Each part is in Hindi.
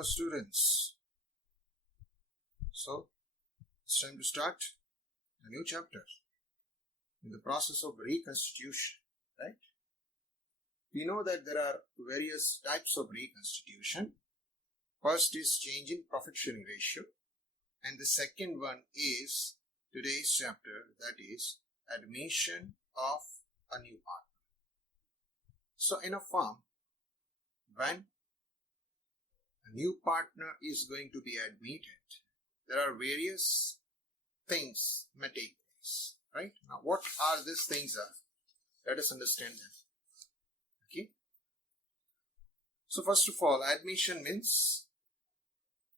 Hello students. So it's time to start a new chapter in the process of reconstitution, right? We know that there are various types of reconstitution. First is change in profit sharing ratio, and the second one is today's chapter, that is admission of a new partner. So in a firm, when a new partner is going to be admitted, there are various things may take place, right? Now what are these things are? Let us understand them. Okay. So first of all, admission means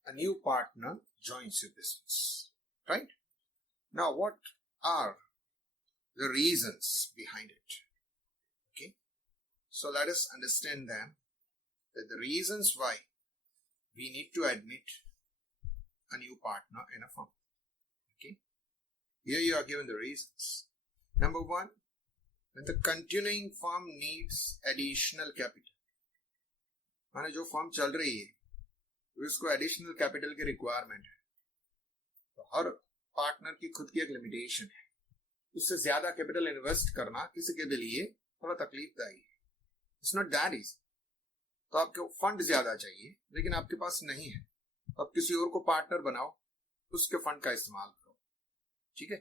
a new partner joins your business, right? Now what are the reasons behind it? Okay. So let us understand them, that the reasons why we need to admit a new partner in a firm. Okay. Here you are given the reasons. Number one, when the continuing firm needs additional capital. माने जो फर्म चल रही है उसको एडिशनल कैपिटल की रिक्वायरमेंट है, तो हर पार्टनर की खुद की एक लिमिटेशन है, उससे ज्यादा कैपिटल इन्वेस्ट करना किसी के लिए थोड़ा तकलीफदायी है. It's not that easy. तो आपको फंड ज्यादा चाहिए लेकिन आपके पास नहीं है, तो आप किसी और को पार्टनर बनाओ, उसके फंड का इस्तेमाल करो. ठीक है.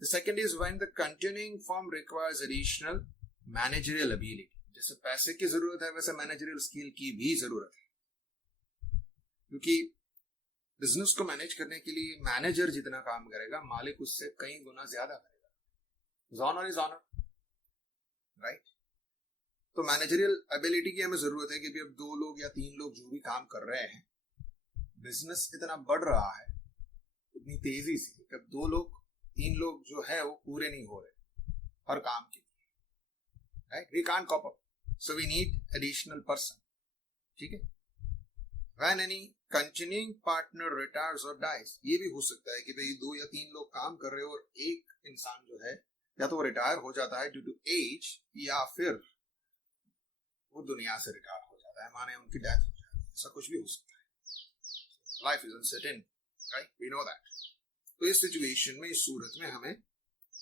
The second is when the continuing firm requires additional managerial ability. जैसे पैसे की जरूरत है वैसे मैनेजरियल स्किल की भी जरूरत है, क्योंकि बिजनेस को मैनेज करने के लिए मैनेजर जितना काम करेगा मालिक उससे कई गुना ज्यादा करेगा. Honour is honour, right? तो मैनेजरियल एबिलिटी की हमें जरूरत है कि भी अब 2 लोग या 3 लोग जो भी काम कर रहे हैं, बिजनेस इतना बढ़ रहा है इतनी तेजी से कि अब 2 लोग 3 लोग जो है वो पूरे नहीं हो रहे हर काम के लिए, right? We can't cope up, so we need additional person. ठीक है. When any continuing partner retires or dies, ये भी हो सकता है कि भाई 2 या 3 लोग काम कर रहे हो और एक इंसान जो है या तो वो रिटायर हो जाता है ड्यू टू एज, या फिर वो दुनिया से रिटायर हो जाता है, माने उनकी डेथ हो जाती है. ऐसा कुछ भी हो सकता है. Life is uncertain, right? We know that. तो इस सिचुएशन में, इस सूरत में हमें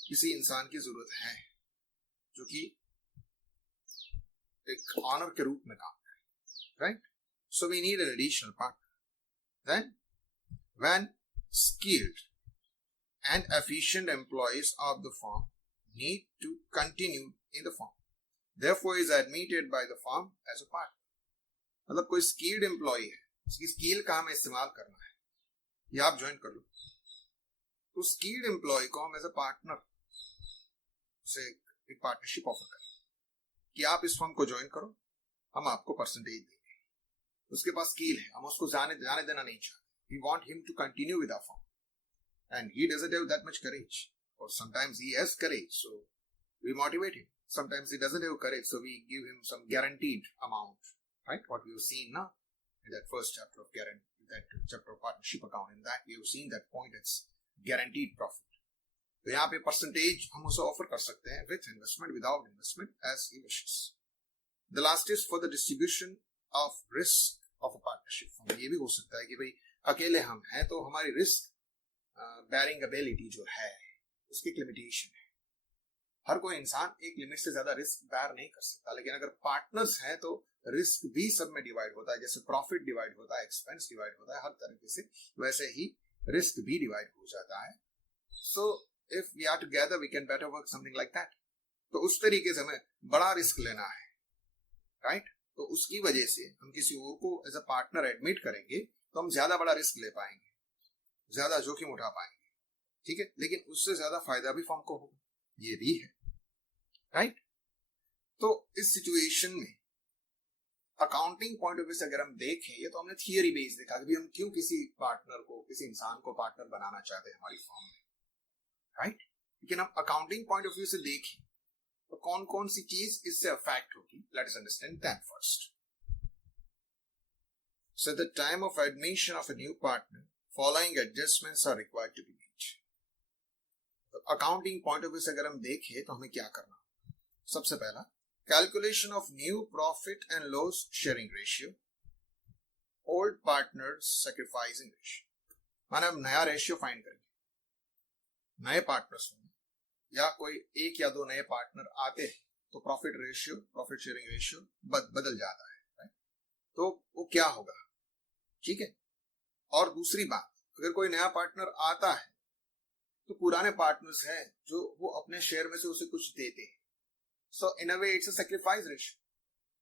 किसी इंसान की जरूरत है जो कि एक ऑनर के रूप में काम करे, right? So we need an additional partner. Then, when skilled and efficient employees of the firm need to continue in the firm, therefore is admitted by the firm as a partner. मतलब कोई skilled employee है, उसकी skill का हमें इस्तेमाल करना है, ये आप ज्वाइन कर लो, तो skilled employee को हम as a partner उसे एक पार्टनरशिप ऑफर करें कि आप इस फर्म को ज्वाइन करो, हम आपको परसेंटेज देंगे. उसके पास स्किल है, हम उसको जाने देना नहीं चाहते. We want him to continue with our firm, and he doesn't have that much courage, or sometimes he has courage, so we motivate him. Sometimes he doesn't have courage, so we give him some guaranteed amount, right? What we have seen now in that first chapter of that chapter of partnership account, in that we have seen that point, it's guaranteed profit. तो यहाँ पे परसेंटेज हम उसे ऑफर कर सकते हैं with investment, without investment, as he wishes. The last is for the distribution of risk of a partnership firm. ये भी हो सकता है कि भाई अकेले हम हैं तो हमारी रिस्क बेयरिंग एबिलिटी जो है उसकी एक लिमिटेशन है. हर कोई इंसान एक लिमिट से ज्यादा रिस्क बेयर नहीं कर सकता, लेकिन अगर पार्टनर्स हैं तो रिस्क भी सब में डिवाइड होता है. जैसे प्रॉफिट डिवाइड होता है, एक्सपेंस डिवाइड होता है, हर तरीके से वैसे ही रिस्क भी डिवाइड हो जाता है. So if we are together we can better work, something like that. तो उस तरीके से हमें बड़ा रिस्क लेना है, राइट? तो उसकी वजह से हम किसी और को एज अ पार्टनर एडमिट करेंगे तो हम ज्यादा बड़ा रिस्क ले पाएंगे, ज्यादा जोखिम उठा पाएंगे. ठीक है. लेकिन उससे ज्यादा फायदा भी फर्म को होगा, ये भी है, राइट? तो इस सिचुएशन में अकाउंटिंग पॉइंट ऑफ व्यू से अगर हम देखें, ये तो हमने थियरी बेस्ड देखा कि हम क्यों किसी पार्टनर को, किसी इंसान को पार्टनर बनाना चाहते हैं हमारी फर्म में, राइट? लेकिन हम अकाउंटिंग पॉइंट ऑफ व्यू से देखें तो कौन कौन सी चीज इससे अफेक्ट होगी. Let us understand that first. So the time of admission of a new partner, following adjustments are required to be made. तो अकाउंटिंग पॉइंट ऑफ व्यू से अगर हम देखें तो हमें क्या करना. सबसे पहला, calculation of new profit and loss sharing ratio. Old partner sacrificing ratio, माने हम नया रेशियो फाइंड करेंगे। नए पार्टनर्स में या कोई एक या दो नए पार्टनर आते हैं तो profit ratio, profit sharing ratio बदल जाता है, right? तो वो क्या होगा, ठीक है। और दूसरी बात, अगर कोई नया पार्टनर आता है तो पुराने पार्टनर्स हैं जो वो अपने शेयर में से उसे कुछ देते हैं, so in a way it's a sacrifice ratio.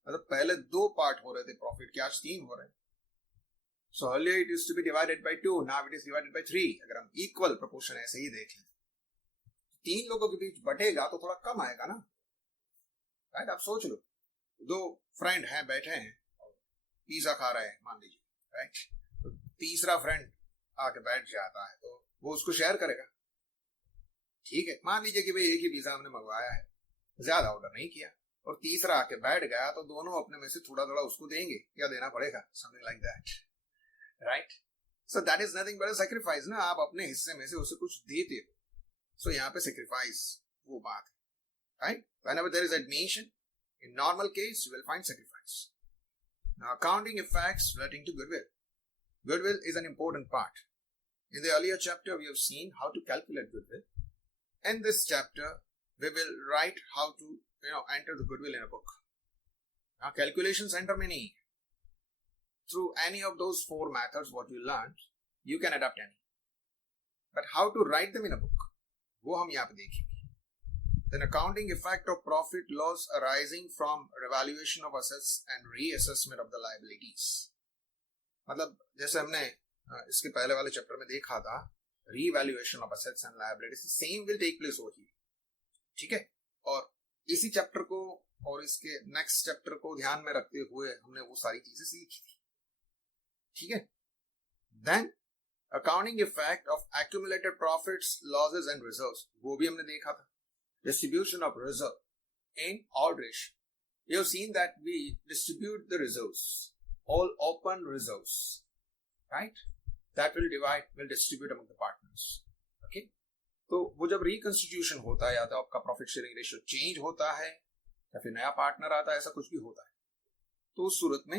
मतलब पहले 2 पार्ट हो रहे थे प्रॉफिट के, आज 3 हो रहे हैं। So earlier it used to be divided by 2, now it is divided by 3। अगर हम इक्वल प्रोपोर्शन ऐसे ही देख लें, 3 लोगों के बीच बटेगा तो थोड़ा कम आएगा ना, राइट। आप सोच लो, 2 फ्रेंड हैं, बैठे हैं, पिज्जा खा रहे हैं मान लीजिए, राइट। तो तीसरा फ्रेंड आके बैठ जाता है तो वो उसको शेयर करेगा, ठीक है। मान लीजिए कि भाई एक ही पिज्जा हमने मंगवाया है, ज्यादा ऑर्डर नहीं किया, और तीसरा आके बैठ गया, तो दोनों अपने में से थोड़ा थोड़ा उसको देंगे या देना पड़ेगा, something like that, right. So that is nothing but a sacrifice ना, आप अपने हिस्से में से उसे कुछ देते हो। सो यहाँ पे सैक्रिफाइस वो बात है, right. Whenever there is admission in normal case you will find sacrifice. Now accounting effects relating to goodwill. Goodwill is an important part. In the earlier chapter we have seen how to calculate goodwill. In this chapter we will write how to enter the goodwill in a book. Now calculations enter many. Through any of those 4 methods what you learned, you can adapt any. But how to write them in a book, वो हम यहाँ पे देखेंगे. Then accounting effect of profit loss arising from revaluation of assets and reassessment of the liabilities. मतलब जैसे हमने इसके पहले वाले चैप्टर में देखा था, revaluation of assets and liabilities, same will take place over here, ठीक है। और इसी चैप्टर को और इसके नेक्स्ट चैप्टर को ध्यान में रखते हुए हमने वो सारी चीजें सीखी थी, ठीक है। Then accounting effect of accumulated profits, losses and reserves, वो भी हमने देखा था। Distribution of reserve in odd ratio, you have seen that we distribute the reserves, all open reserves, right, that will distribute among the partners, okay। तो वो जब रिकंस्टिट्यूशन होता है या तो आपका प्रॉफिट शेयरिंग रेशियो चेंज होता है या फिर नया पार्टनर आता है, ऐसा कुछ भी होता है, तो उस सूरत में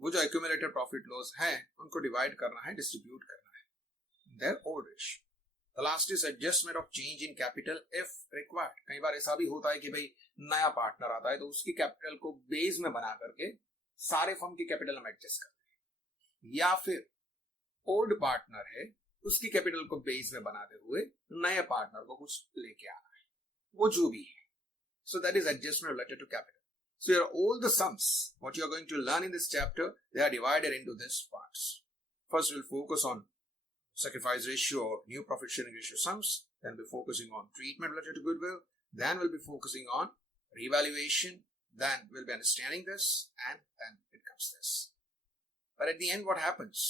वो जो एक्यूमुलेटेड प्रॉफिट लॉस है उनको डिवाइड करना है, डिस्ट्रीब्यूट करना है, there old ratio. The last is adjustment of change in capital if required. कई बार ऐसा भी होता है कि भाई नया पार्टनर आता है तो उसकी कैपिटल को बेस में बना करके सारे फर्म की कैपिटल हम एडजस्ट करते हैं, या फिर ओल्ड पार्टनर है उसकी कैपिटल को बेस में बनाते हुए नए पार्टनर को कुछ लेके आना है, वो जो भी है। So that is adjustment related to capital. So here all the sums what you are going to learn in this chapter, they are divided into these parts. First we'll focus on sacrifice ratio or new profit sharing ratio sums, then we'll be focusing on treatment related to goodwill, then we'll be focusing on revaluation, then we'll be understanding this, and then it comes this. But at the end what happens?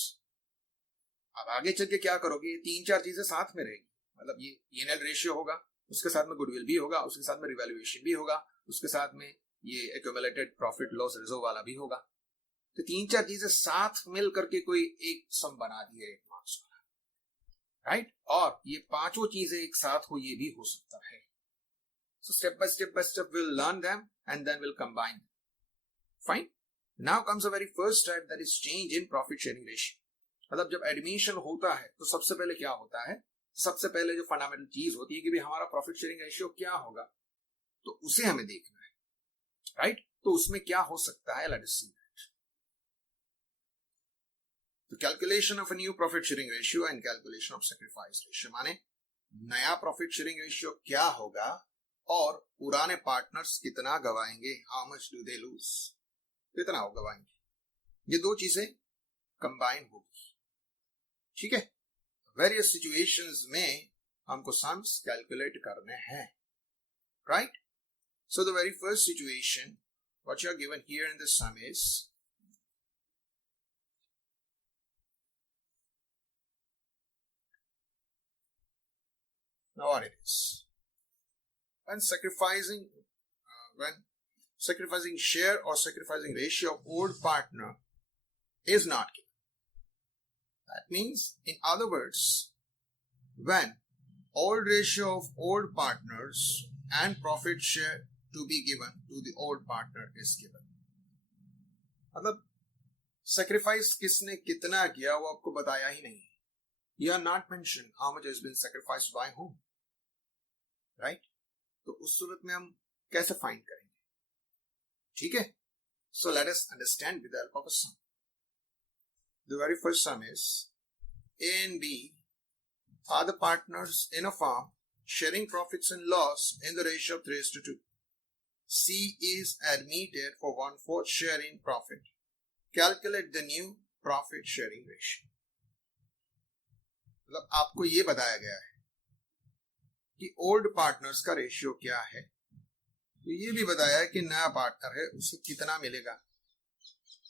अब आगे चल के क्या करोगे? ये तीन चार चीजें साथ में रहेगी, मतलब ये P&L रेशियो होगा, उसके साथ में गुडविल भी होगा, उसके साथ में रिवैल्यूएशन भी होगा, उसके साथ में ये एक्यूमुलेटेड प्रॉफिट लॉस रिजर्व वाला भी होगा। तो तीन चार चीजें साथ मिल करके कोई एक सम बना दी है एक मार्क्स वाला, राइट। और ये पांचों चीजें एक साथ हो, ये भी हो सकता है। So step by step we'll learn them and then we'll combine them. Fine. Now comes the very first step, that is change in profit sharing ratio. मतलब जब एडमिशन होता है तो सबसे पहले क्या होता है? सबसे पहले जो फंडामेंटल चीज होती है कि भाई हमारा प्रॉफिट शेयरिंग रेशियो क्या होगा, तो उसे हमें देखना है, राइट। तो उसमें क्या हो सकता है, लेट अस सी दैट। तो calculation of a new profit sharing ratio and calculation of sacrifice ratio, माने नया प्रॉफिट शेयरिंग रेशियो क्या होगा और पुराने पार्टनर्स कितना गवाएंगे, how much do they lose, कितना वो गवाएंगे, ये दो चीजें कंबाइन होगी, ठीक है। वेरियस सिचुएशंस में हमको सम्स कैलकुलेट करने हैं, right. So the very first situation what you are given here in the sum is now what it is. When sacrificing share or sacrificing ratio of old partner is not given. That means, in other words, when old ratio of old partners and profit share to be given to the old partner is given. मतलब सेक्रीफाइस किसने कितना किया वो आपको बताया ही नहीं. You are not mentioned how much has been sacrificed by whom, right? तो उस सूरत में हम कैसे फाइंड करेंगे? ठीक है? So let us understand with the help of a sum. The very first sum is A and B are the partners in a firm sharing profits and loss in the ratio of 3:2. C is admitted for 1/4 share in profit. Calculate the new profit sharing ratio. मतलब आपको ये बताया गया है कि ओल्ड पार्टनर्स का रेशियो क्या है, तो ये भी बताया है कि नया पार्टनर है उसे कितना मिलेगा.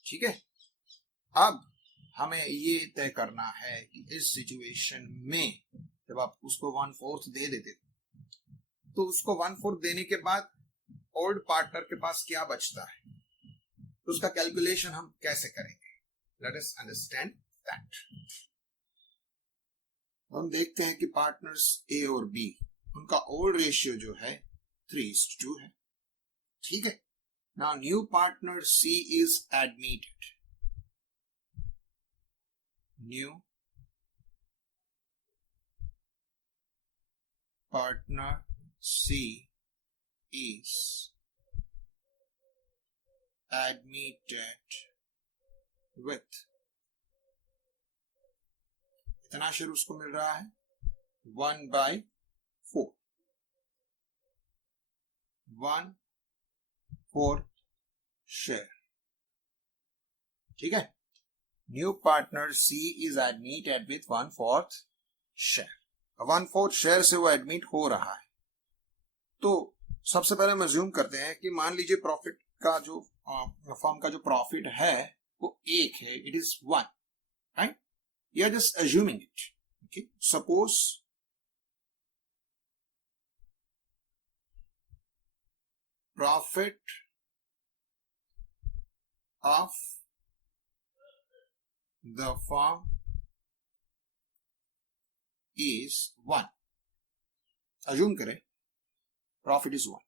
ठीक है. अब हमें ये तय करना है कि इस सिचुएशन में जब आप उसको 1/4 दे देते तो उसको 1/4 देने के बाद ओल्ड पार्टनर के पास क्या बचता है, तो उसका कैलकुलेशन हम कैसे करेंगे. Late us understand that. हम देखते हैं कि पार्टनर्स ए और बी, उनका ओल्ड रेशियो जो है 3:2 है. ठीक है. Now new partner C is admitted. New partner C is admitted with, इतना शेयर उसको मिल रहा है 1/4. 1/4 शेयर. ठीक है. New partner C is admitted with 1/4 share. 1/4 share से वो एडमिट हो रहा है. तो सबसे पहले हम अज्यूम करते हैं कि मान लीजिए प्रॉफिट का जो फर्म का जो प्रॉफिट है वो 1 है, it is 1, right. You are just assuming it. Okay. Suppose profit of the firm is 1. Assume करें प्रॉफिट इज 1.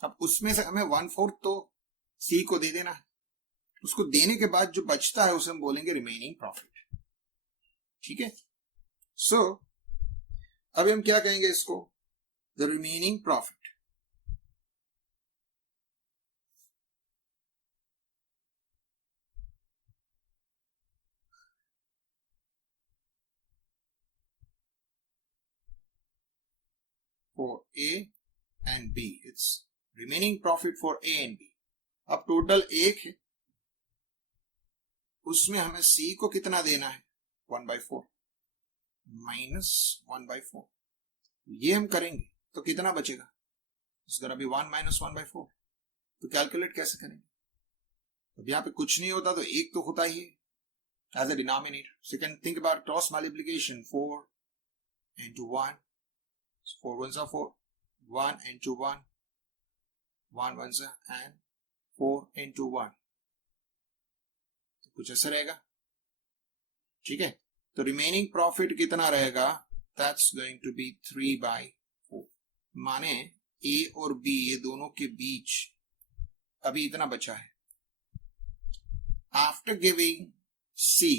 अब उसमें से हमें 1/4 तो सी को दे देना है. उसको देने के बाद जो बचता है उसे हम बोलेंगे रिमेनिंग प्रॉफिट. ठीक है. सो अभी हम क्या कहेंगे इसको, the remaining profit. For A and B, it's remaining profit for A and B. अब टोटल 1 है, उसमें हमें सी को कितना देना है 1/4 माइनस 1/4. ये हम करेंगे तो कितना बचेगा, इसका अभी 1 - 1/4. तो कैलकुलेट कैसे करेंगे. अब यहाँ पे कुछ नहीं होता तो 1 तो होता ही है as a denominator. So you can think about cross multiplication. 4 into 1, 4 ones are 4, 1 into 1, 1 ones are and 4 into 1. तो कुछ ऐसा रहेगा. ठीक है. तो रिमेनिंग प्रॉफिट कितना रहेगा, दैट्स गोइंग टू बी 3/4. माने ए और बी ये दोनों के बीच अभी इतना बचा है. After giving C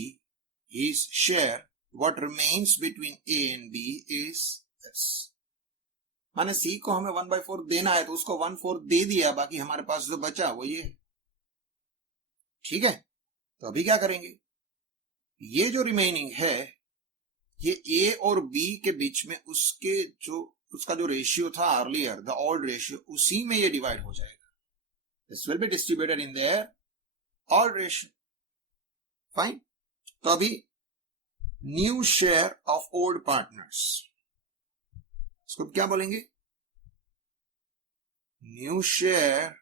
his share, what remains between A and B is this. माने सी को हमें 1/4 देना है तो उसको 1/4 दे दिया, बाकी हमारे पास जो बचा वो ये है. ठीक है. तो अभी क्या करेंगे, ये जो रिमेनिंग है ये ए और बी के बीच में उसका जो रेशियो था अर्लियर, द ओल्ड रेशियो, उसी में ये डिवाइड हो जाएगा. This will be distributed in their old ratio. Fine. तो अभी new share of old partners, इसको क्या बोलेंगे, new share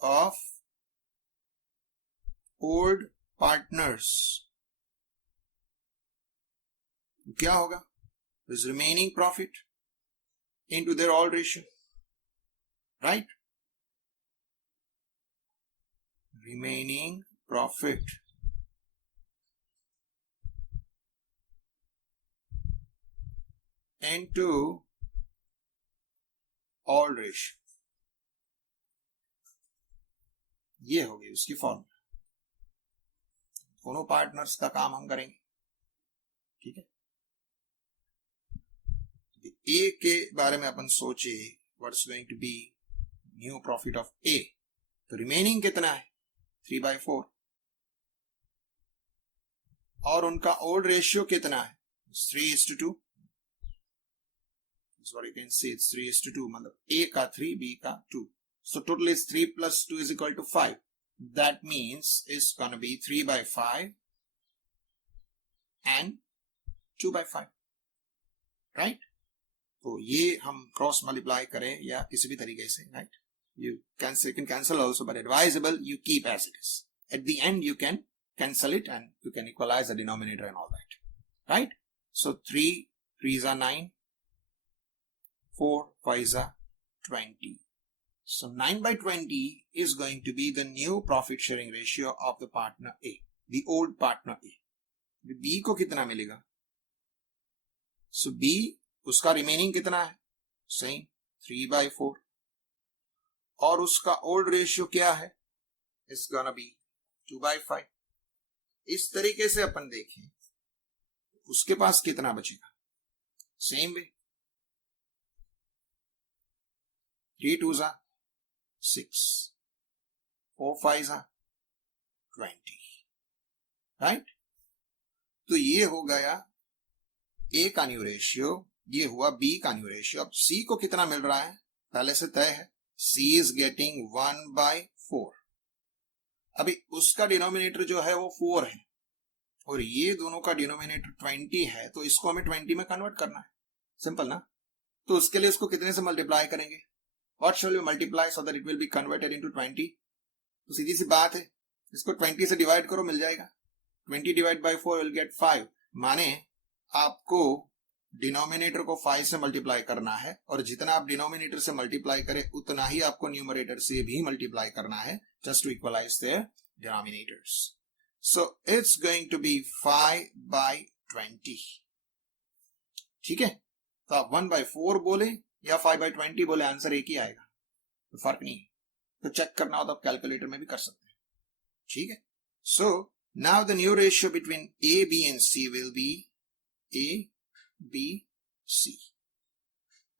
of old partners. क्या होगा, is remaining profit into their old ratio, right. Remaining profit into old ratio. ये होगी उसकी फॉर्मूला. दोनों पार्टनर्स का काम हम करेंगे, ठीक है। ए के बारे में अपन सोचे, what's going to be new profit of A, तो रिमेनिंग कितना है 3/4, और उनका ओल्ड रेशियो कितना है 3:2, what you can see it's 3:2, मतलब A का 3, B का 2, so total is 3 plus 2 is equal to 5. That means it's gonna be 3/5 and 2/5, right? तो ये हम क्रॉस मल्टीप्लाई करें या किसी भी तरीके से, right? You can cancel also, but advisable you keep as it is. At the end you can cancel it and you can equalize the denominator and all that, right? So 3 3s are 9, 4 5s are 20. So 9/20 is going to be the new profit sharing ratio of the partner A, the old partner A. B को कितना मिलेगा? So B, उसका रिमेनिंग कितना है? सेम 3/4, और उसका ओल्ड रेशियो क्या है? It's gonna be 2/5. इस तरीके से अपन देखें उसके पास कितना बचेगा? Same way 3 2s are 6, 4 5s are 20, right? तो ये हो गया ए का न्यू रेशियो, ये हुआ बी का न्यू रेशियो। अब सी को कितना मिल रहा है पहले से तय है, सी इज गेटिंग 1/4। अभी उसका डिनोमिनेटर जो है वो 4 है और ये दोनों का डिनोमिनेटर 20 है, तो इसको हमें 20 में कन्वर्ट करना है, सिंपल ना। तो उसके लिए इसको कितने से मल्टीप्लाई करेंगे? What shall we multiply so that it will be converted into 20? तो सीधी सी बात है, इसको 20 से डिवाइड करो, मिल जाएगा। 20 divided by 4 will get 5, माने आपको डिनोमिनेटर को 5 से मल्टीप्लाई करना है, और जितना आप डिनोमिनेटर से मल्टीप्लाई करें उतना ही आपको न्यूमरेटर से भी मल्टीप्लाई करना है, just to equalise their denominators. So it's going to be 5/20, ठीक है। तो आप 1/4 बोले या 5/20 बोले, आंसर एक ही आएगा, तो फर्क नहीं है। तो चेक करना हो तो आप कैलकुलेटर में भी कर सकते हैं, ठीक है। So now the new ratio between A B and C will be A B C.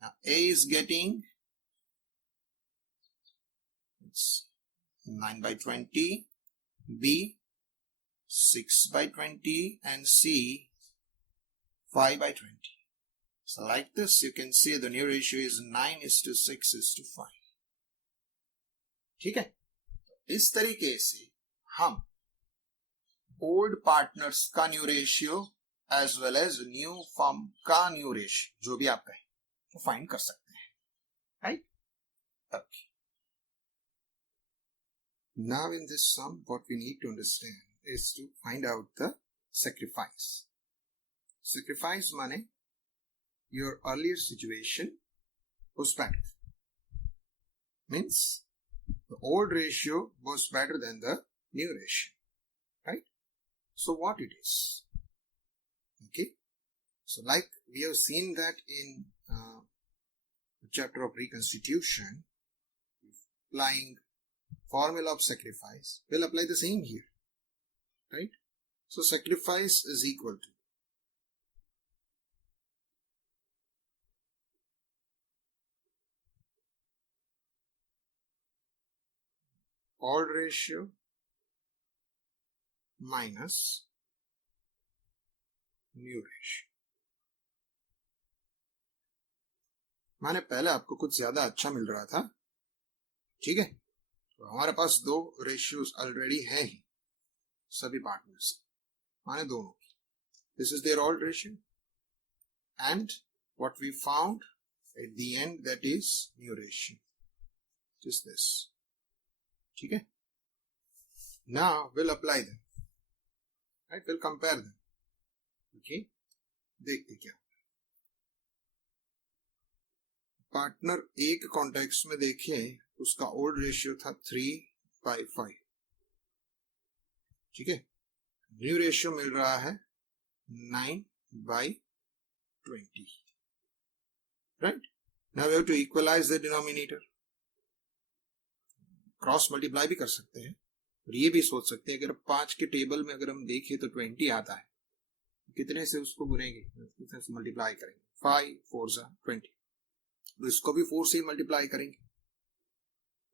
Now A is getting, it's 9/20, B 6/20, and C 5/20. So like this you can see the new ratio is 9:6:5, ठीक है। इस तरीके से हम ओल्ड पार्टनर्स का new ratio as well as new firm का न्यू रेशियो, जो भी आप कहें, तो फाइंड कर सकते हैं, right? Okay. Now in this sum what we need to understand is to find out the sacrifice. Sacrifice माने your earlier situation was better, means the old ratio was better than the new ratio, right? So what it is? Okay, so like we have seen that in the chapter of reconstitution, applying formula of sacrifice, we'll apply the same here, right? So sacrifice is equal to old ratio minus new ratio. माने पहले आपको कुछ ज्यादा अच्छा मिल रहा था, ठीक है, तो हमारे पास दो रेशियोज ऑलरेडी है ही सभी पार्टनर्स, माने दोनों की। This is their old ratio and what we found at the end that is new ratio, just this, ठीक है। Now will apply them, right, will compare them. Okay, देखते क्या पार्टनर ए के कॉन्टेक्स्ट में देखें, उसका ओल्ड रेशियो था 3/5, ठीक है। न्यू रेशियो मिल रहा है 9/20, right. Now we have to equalise the denominator, cross multiply भी कर सकते हैं, और ये भी सोच सकते हैं अगर 5 के टेबल में अगर हम देखें तो 20 आता है, कितने से उसको गुनेंगे, कितने से मल्टीप्लाई करेंगे, 5 4 जा 20, तो इसको भी 4 से ही मल्टीप्लाई करेंगे,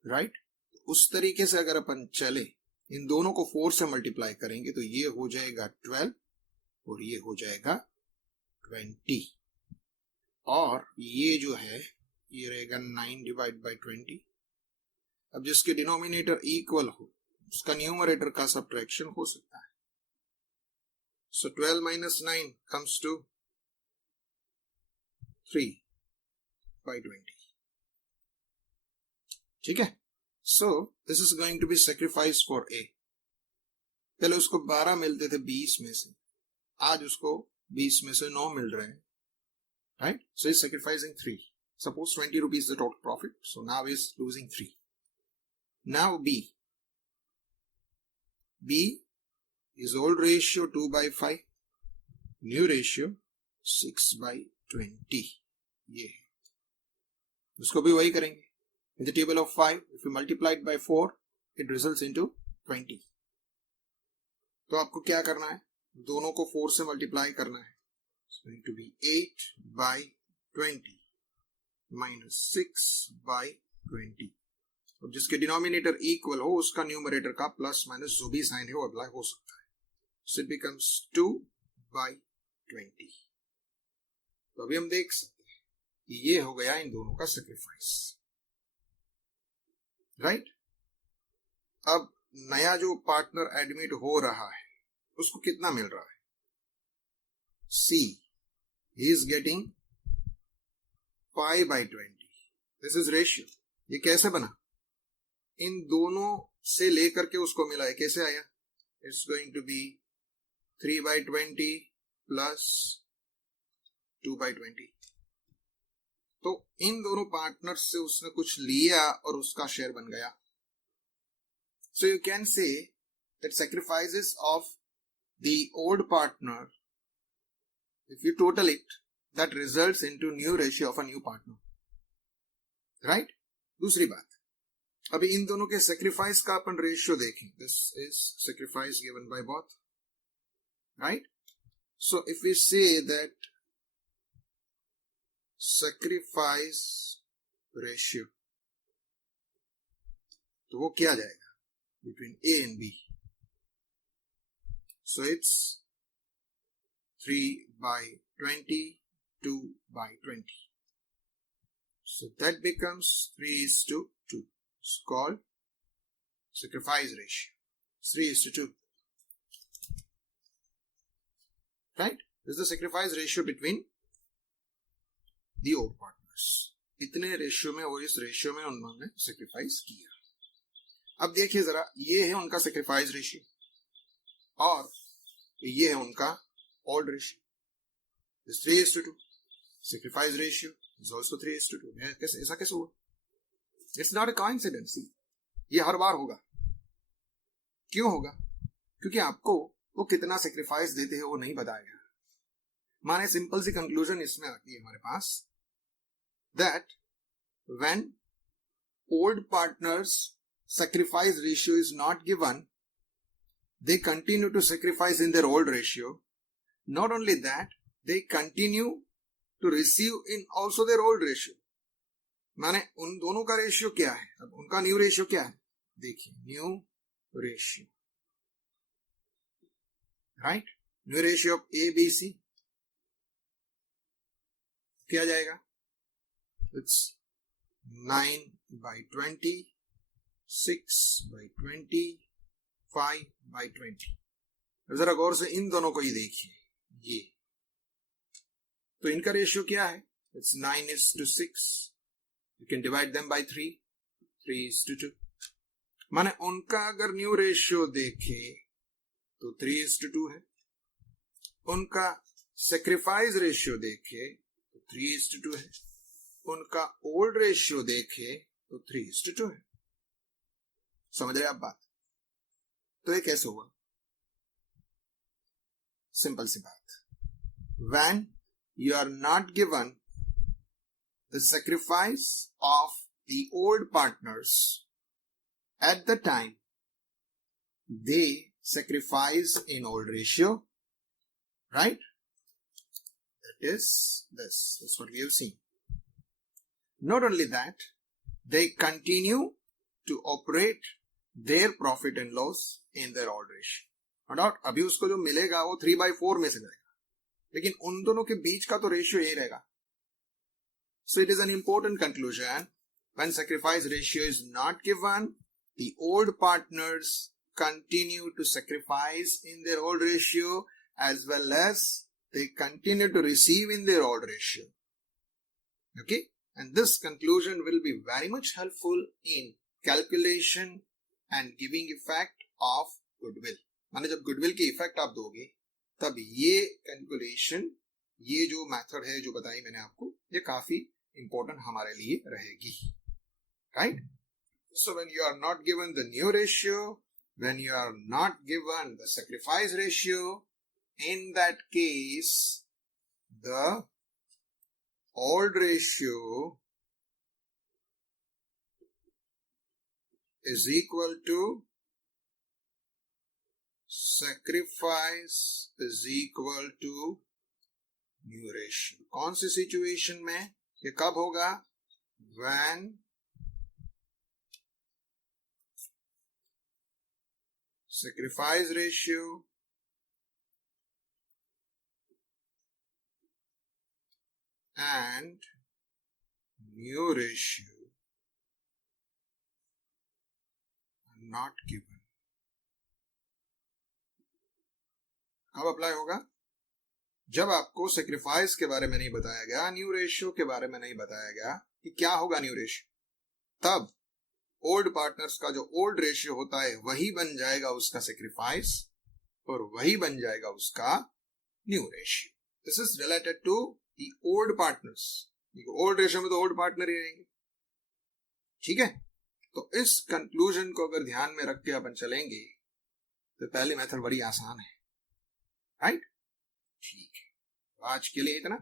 राइट। उस तरीके से अगर अपन चले, इन दोनों को 4 से मल्टीप्लाई करेंगे तो ये हो जाएगा 12 और ये हो जाएगा 20, और ये जो है ये रहेगा 9 डिवाइड बाई 20। अब जिसके डिनोमिनेटर इक्वल हो उसका न्यूमरेटर का सब्ट्रैक्शन हो सकता है। So 12 minus 9 comes to 3 by 20। ठीक है, so this is going to be sacrifice for A. पहले उसको 12 मिलते थे 20 में से, आज उसको 20 में से 9 मिल रहे हैं, right. So is sacrificing 3। Suppose 20 rupees the total profit, so now is losing 3. Now B is old ratio 2 by 5, new ratio 6 by 20. ये है, उसको भी वही करेंगे। In the table of 5, if you multiply it by 4, it results into 20. तो आपको क्या करना है, दोनों को 4 से मल्टीप्लाई करना है। It's going to be 8 by 20 minus 6 by 20, और जिसके डिनोमिनेटर इक्वल हो उसका न्यूमरेटर का प्लस माइनस जो भी साइन है वो अप्लाई हो सकता है। So it becomes 2 by 20। तो अभी हम देख सकते हैं कि ये हो गया इन दोनों का सेक्रीफाइस, राइट। अब नया जो पार्टनर एडमिट हो रहा है उसको कितना मिल रहा है, see he is getting 5 by 20। This is ratio. ये कैसे बना, इन दोनों से लेकर के उसको मिला है, कैसे आया, it's going to be 3 by 20 plus 2 by 20। तो इन दोनों पार्टनर्स से उसने कुछ लिया और उसका शेयर बन गया। सो you can say that sacrifices of the old partner, if you total it, that results into new ratio of a new partner, right। दूसरी बात, अभी इन दोनों के सेक्रीफाइस का अपन रेशियो देखें, this is sacrifice given by both, right. So if we say that sacrifice ratio, तो वो क्या जाएगा between A and B, so it's 3 by 20 2 by 20. So that becomes 3:2. It's called sacrifice ratio. 3:2. Right? This is the sacrifice ratio between the old partners. इतने रेशियो में और इस रेशियो में उन्होंने सेक्रीफाइस किया। अब देखिए जरा, ये है उनका सेक्रीफाइस रेशियो और ये है उनका old ratio. This 3:2. Sacrifice ratio is also 3:2. ऐसा कैसे हुआ? It's not a coincidence. ये हर बार होगा। क्यों होगा? क्योंकि आपको वो कितना सेक्रीफाइस देते हैं वो नहीं बताया गया। माने सिंपल सी कंक्लूजन इसमें आती है हमारे पास, that when old partners sacrifice ratio is not given, they continue to sacrifice in their old ratio. Not only that, they continue to receive in also their old ratio. माने उन दोनों का रेशियो क्या है, अब उनका न्यू रेशियो क्या है, देखिए new ratio, right. New ratio of A B C क्या जाएगा, इट्स 9 by 20, 6 by 20, 5 by 20। जरा गौर से इन दोनों को ही देखिए, ये तो इनका रेशियो क्या है, it's 9:6। You can divide them by 3, 3:2। माने उनका अगर न्यू रेशियो देखे तो 3:2 है, उनका सेक्रीफाइस रेशियो देखे तो 3:2 है, उनका ओल्ड रेशियो देखे तो 3:2 है। समझ रहे आप बात? तो ये कैसे हुआ, सिंपल सी बात, when you are not given the sacrifice of the old partners at the time they sacrifice in old ratio, right? That is this. That's what we have seen. Not only that, they continue to operate their profit and loss in their old ratio. No doubt, अभी उसको जो मिलेगा वो 3/4 में से मिलेगा, लेकिन उन दोनों के बीच का तो रेशियो यही रहेगा. So it is an important conclusion. When sacrifice ratio is not given, the old partners continue to sacrifice in their old ratio as well as they continue to receive in their old ratio. Okay? And this conclusion will be very much helpful in calculation and giving effect of goodwill. माने जब goodwill की effect आप दोगे तब ये calculation, ये जो method है जो बताई मैंने आपको, ये काफी important हमारे लिए रहेगी. Right? So when you are not given the new ratio, when you are not given the sacrifice ratio, in that case, the old ratio is equal to sacrifice is equal to new ratio. कौन सी situation में ये कब होगा? When sacrifice ratio and new ratio are not given. कब अप्लाई होगा? जब आपको सेक्रीफाइस के बारे में नहीं बताया गया, न्यू रेशियो के बारे में नहीं बताया गया कि क्या होगा न्यू रेशियो, तब ओल्ड पार्टनर्स का जो ओल्ड रेशियो होता है वही बन जाएगा उसका सेक्रीफाइस और वही बन जाएगा उसका new ratio. This is related to the old partners. Old ratio में तो ओल्ड पार्टनर ही रहेंगे. ठीक है, तो इस कंक्लूजन को अगर ध्यान में रख के अपन चलेंगे तो पहली मेथड बड़ी आसान है. राइट? ठीक है, आज के लिए इतना.